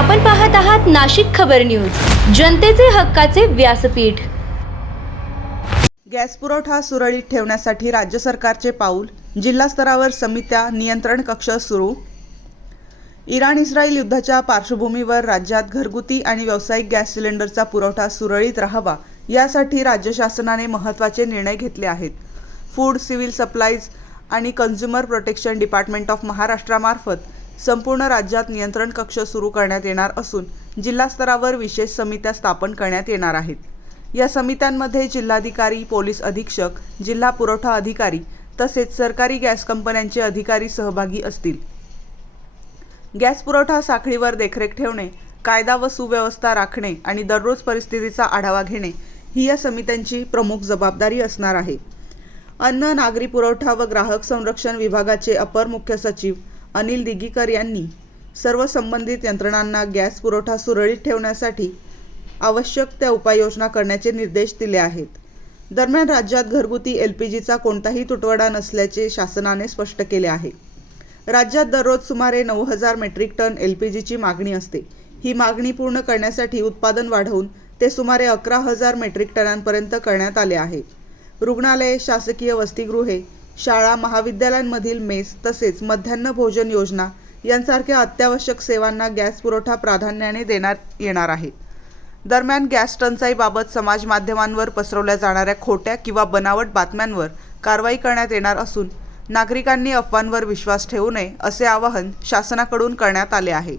आपण पाहत आहात नाशिक खबर न्यूज, जनतेचे हक्काचे व्यासपीठ। गॅस पुरवठा सुरळीत ठेवण्यासाठी राज्य सरकारचे पाऊल, जिल्हा स्तरावर समित्या, नियंत्रण कक्ष सुरू। इराण-इस्रायल युद्धाच्या पार्श्वभूमीवर राज्यात घरगुती आणि व्यावसायिक गॅस सिलेंडरचा पुरवठा सुरळीत राहावा यासाठी राज्य शासनाने महत्त्वाचे निर्णय घेतले आहेत। फूड, सिव्हिल सप्लाईज आणि कन्झ्युमर प्रोटेक्शन डिपार्टमेंट ऑफ महाराष्ट्रामार्फत संपूर्ण राज्यात नियंत्रण कक्ष सुरू करण्यात येणार असून जिल्हा स्तरावर विशेष समित्या स्थापन करण्यात येणार आहेत। या समित्यांमध्ये जिल्हाधिकारी, पोलीस अधीक्षक, जिल्हा पुरवठा अधिकारी तसेच सरकारी गॅस कंपन्यांचे अधिकारी सहभागी असतील। गॅस पुरवठा साखळीवर देखरेख ठेवणे, कायदा व सुव्यवस्था राखणे आणि दररोज परिस्थितीचा आढावा घेणे ही या समित्यांची प्रमुख जबाबदारी असणार आहे। अन्न, नागरी पुरवठा व ग्राहक संरक्षण विभागाचे अपर मुख्य सचिव अनिल दिघीकर यांनी सर्व संबंधित यंत्रणांना गॅस पुरवठा सुरळीत ठेवण्यासाठी आवश्यक त्या उपाययोजना करण्याचे निर्देश दिले आहेत। दरम्यान राज्यात घरगुती LPGचा कोणताही तुटवडा नसल्याचे शासनाने स्पष्ट केले आहे। राज्यात दररोज सुमारे 9,000 मेट्रिक टन LPGची मागणी असते। ही मागणी पूर्ण करण्यासाठी उत्पादन वाढवून ते सुमारे 11,000 मेट्रिक टनांपर्यंत करण्यात आले आहे। रुग्णालये, शासकीय वसतिगृहे, शाळा, महाविद्यालयांमधील मेस तसेच मध्यान्ह भोजन योजना यांसारख्या अत्यावश्यक सेवांना गॅस पुरवठा प्राधान्याने देण्यात येणार आहे। दरम्यान गॅस टंचाईबाबत समाज माध्यमांवर पसरवल्या जाणाऱ्या खोट्या किंवा बनावट बातम्यांवर कारवाई करण्यात येणार असून नागरिकांनी अफवांवर विश्वास ठेवू नये असे आवाहन शासनाकडून करण्यात आले आहे।